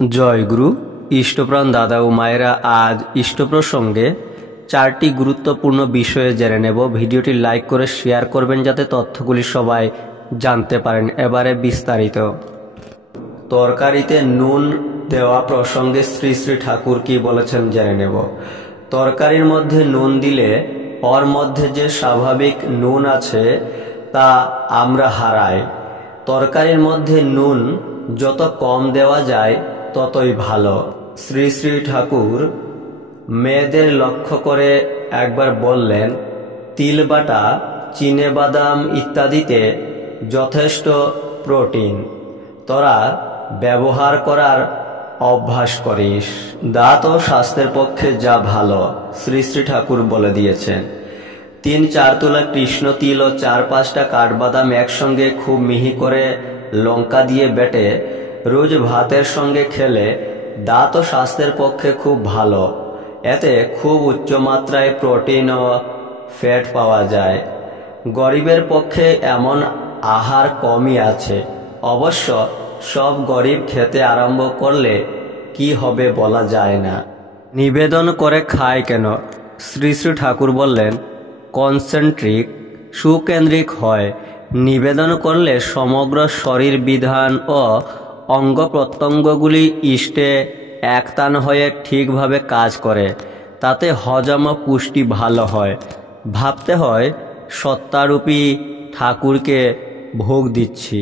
জয় গুরু। ইষ্টপ্রাণ দাদা ও মায়েরা, আজ ইষ্ট প্রসঙ্গে 4টি গুরুত্বপূর্ণ বিষয়ে জেনে নেব। ভিডিওটি লাইক করে শেয়ার করবেন যাতে তথ্যগুলি সবাই জানতে পারেন। এবারে বিস্তারিত। তরকারিতে নুন দেওয়া প্রসঙ্গে শ্রী শ্রী ঠাকুর কি বলেছেন জেনে নেব। তরকারির মধ্যে নুন দিলে ওর মধ্যে যে স্বাভাবিক নুন আছে তা আমরা হারাই। তরকারির মধ্যে নুন যত কম দেওয়া যায় ততই ভালো। শ্রী শ্রী ঠাকুর মেয়েদের লক্ষ্য করে একবার বললেন, তিল বাটা, চিনে বাদাম ইত্যাদিতে যথেষ্ট প্রোটিন, তোরা ব্যবহার করার অভ্যাস করিস। দাঁত ও স্বাস্থ্যের পক্ষে যা ভালো শ্রী শ্রী ঠাকুর বলে দিয়েছেন। 3-4 তুলা কৃষ্ণ তিল ও 4-5টা কাঠবাদাম একসঙ্গে খুব মিহি করে লঙ্কা দিয়ে বেটে রোজ ভাতের সঙ্গে খেলে দাঁত ও স্বাস্থ্যের পক্ষে খুব ভালো। এতে খুব উচ্চমাত্রায় প্রোটিন ও ফ্যাট পাওয়া যায়। গরিবের পক্ষে এমন আহার কমই আছে। অবশ্য সব গরিব খেতে আরম্ভ করলে কি হবে বলা যায় না। নিবেদন করে খায় কেন? শ্রী শ্রী ঠাকুর বললেন, কনসেন্ট্রিক, সুকেন্দ্রিক হয়। নিবেদন করলে সমগ্র শরীর বিধান ও অঙ্গ প্রত্যঙ্গগুলি ইষ্টে একতান হয়ে ঠিকভাবে কাজ করে। তাতে হজম ও পুষ্টি ভালো হয়। ভাবতে হয় সত্তারূপী ঠাকুরকে ভোগ দিচ্ছি।